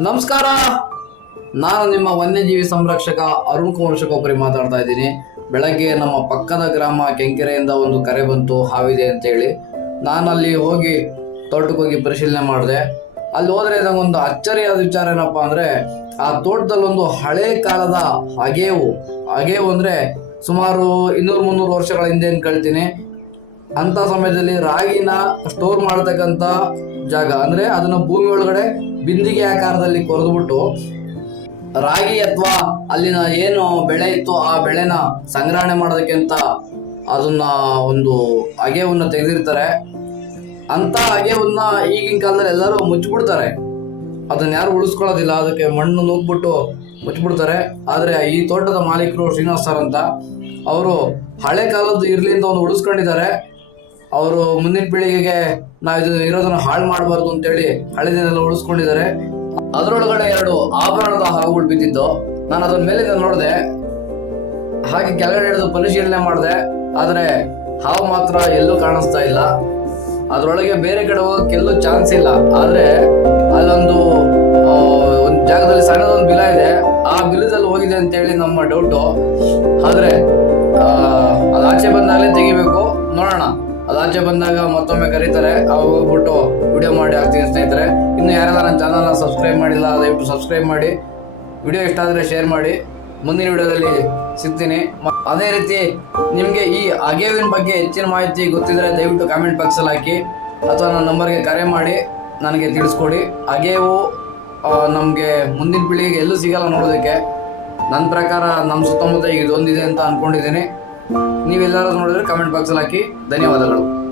ನಮಸ್ಕಾರ. ನಾನು ನಿಮ್ಮ ವನ್ಯಜೀವಿ ಸಂರಕ್ಷಕ ಅರುಣ್ ಕುಮಾರ್ ಶಕೋಪರಿ ಮಾತಾಡ್ತಾ ಇದ್ದೀನಿ. ಬೆಳಗ್ಗೆ ನಮ್ಮ ಪಕ್ಕದ ಗ್ರಾಮ ಕೆಂಕೆರೆಯಿಂದ ಒಂದು ಕರೆ ಬಂತು, ಹಾವಿದೆ ಅಂತೇಳಿ ನಾನು ಅಲ್ಲಿ ಹೋಗಿ ತೋಟಕ್ಕೆ ಹೋಗಿ ಪರಿಶೀಲನೆ ಮಾಡಿದೆ. ಅಲ್ಲಿ ಹೋದರೆ ನಂಗೊಂದು ಅಚ್ಚರಿಯಾದ ವಿಚಾರ ಏನಪ್ಪ ಅಂದರೆ, ಆ ತೋಟದಲ್ಲೊಂದು ಹಳೆ ಕಾಲದ ಅಗೇವು. ಅಗೇವು ಅಂದರೆ ಸುಮಾರು ಇನ್ನೂರು ಮುನ್ನೂರು ವರ್ಷಗಳ ಹಿಂದೆ ಅನ್ಕೊಳ್ತೀನಿ ಅಂಥ ಸಮಯದಲ್ಲಿ ರಾಗಿನ ಸ್ಟೋರ್ ಮಾಡತಕ್ಕಂಥ ಜಾಗ, ಅಂದರೆ ಅದನ್ನು ಭೂಮಿ ಒಳಗಡೆ ಬಿಂದಿಗೆ ಆಕಾರದಲ್ಲಿ ಕೊರೆದುಬಿಟ್ಟು ರಾಗಿ ಅಥವಾ ಅಲ್ಲಿನ ಏನು ಬೆಳೆ ಇತ್ತು ಆ ಬೆಳೆನ ಸಂಗ್ರಹಣೆ ಮಾಡೋದಕ್ಕಿಂತ ಅದನ್ನ ಒಂದು ಅಗೆವನ್ನ ತೆಗೆದಿರ್ತಾರೆ. ಅಂತ ಅಗೆವನ್ನ ಈಗಿನ ಕಾಲದಲ್ಲಿ ಎಲ್ಲರೂ ಮುಚ್ಚಿಬಿಡ್ತಾರೆ. ಅದನ್ನ ಯಾರು ಉಳಿಸ್ಕೊಳ್ಳೋದಿಲ್ಲ. ಅದಕ್ಕೆ ಮಣ್ಣು ನೂಗ್ಬಿಟ್ಟು ಮುಚ್ಚಿಬಿಡ್ತಾರೆ. ಆದ್ರೆ ಈ ತೋಟದ ಮಾಲೀಕರು ಶ್ರೀನಿವಾಸ ಸರ್ ಅಂತ, ಅವರು ಹಳೆ ಕಾಲದ್ದು ಅಂತ ಒಂದು ಉಳಿಸ್ಕೊಂಡಿದ್ದಾರೆ. ಅವರು ಮುಂದಿನ ಪೀಳಿಗೆಗೆ ನಾವು ಇದು ಇರೋದನ್ನ ಹಾಳು ಮಾಡಬಾರ್ದು ಅಂತೇಳಿ ಹಳೆದನ್ನೆಲ್ಲ ಉಳಿಸ್ಕೊಂಡಿದ್ದಾರೆ. ಅದರೊಳಗಡೆ ಎರಡು ಆಭರಣದ ಹಾವುಗಳು ಬಿದ್ದಿದ್ದು. ನಾನು ಅದನ್ನ ಮೇಲಿಂದ ನೋಡಿದೆ. ಹಾಗೆ ಕೆಳಗಡೆ ಹಿಡಿದು ಪರಿಶೀಲನೆ ಮಾಡಿದೆ. ಆದರೆ ಹಾವು ಮಾತ್ರ ಎಲ್ಲೂ ಕಾಣಿಸ್ತಾ ಇಲ್ಲ. ಅದರೊಳಗೆ ಬೇರೆ ಕಡೆ ಹೋಗಕ್ಕೆ ಎಲ್ಲೂ ಚಾನ್ಸ್ ಇಲ್ಲ. ಆದರೆ ಅಲ್ಲೊಂದು ಒಂದು ಜಾಗದಲ್ಲಿ ಸಣ್ಣದೊಂದು ಬಿಲ ಇದೆ. ಆ ಬಿಲದಲ್ಲಿ ಹೋಗಿದೆ ಅಂತೇಳಿ ನಮ್ಮ ಡೌಟು ಆದರೆ ಅದು ಆಚೆ ಬಂದಾಗಲೇ ತೆಗಿಬೇಕು. ನೋಡೋಣ. ಅದು ಆಚೆ ಬಂದಾಗ ಮತ್ತೊಮ್ಮೆ ಕರೀತಾರೆ, ಅವಾಗ ಹೋಗ್ಬಿಟ್ಟು ವಿಡಿಯೋ ಮಾಡಿ ಹಾಕ್ತೀನಿ ಸ್ನೇಹಿತರೆ. ಇನ್ನು ಯಾರೆಲ್ಲ ನನ್ನ ಚಾನಲ್ನ ಸಬ್ಸ್ಕ್ರೈಬ್ ಮಾಡಿಲ್ಲ, ದಯವಿಟ್ಟು ಸಬ್ಸ್ಕ್ರೈಬ್ ಮಾಡಿ. ವಿಡಿಯೋ ಇಷ್ಟ ಆದರೆ ಶೇರ್ ಮಾಡಿ. ಮುಂದಿನ ವಿಡಿಯೋದಲ್ಲಿ ಸಿಗ್ತೀನಿ. ಅದೇ ರೀತಿ ನಿಮಗೆ ಈ ಅಗೇವಿನ ಬಗ್ಗೆ ಹೆಚ್ಚಿನ ಮಾಹಿತಿ ಗೊತ್ತಿದ್ದರೆ ದಯವಿಟ್ಟು ಕಾಮೆಂಟ್ ಬಾಕ್ಸಲ್ಲಿ ಹಾಕಿ, ಅಥವಾ ನನ್ನ ನಂಬರ್ಗೆ ಕರೆ ಮಾಡಿ, ನನಗೆ ತಿಳಿಸ್ಕೊಡಿ. ಅಗೇವು ನಮಗೆ ಮುಂದಿನ ಪೀಳಿಗೆಗೆ ಎಲ್ಲೂ ಸಿಗಲ್ಲ ನೋಡೋದಕ್ಕೆ. ನನ್ನ ಪ್ರಕಾರ ನಮ್ಮ ಸುತ್ತಮುತ್ತ ಇದೊಂದಿದೆ ಅಂತ ಅಂದ್ಕೊಂಡಿದ್ದೀನಿ ನೀವೆಲ್ಲರೂ ನೋಡಿದ್ರೆ ಕಾಮೆಂಟ್ ಬಾಕ್ಸಲ್ಲಿ ಹಾಕಿ ಧನ್ಯವಾದಗಳು.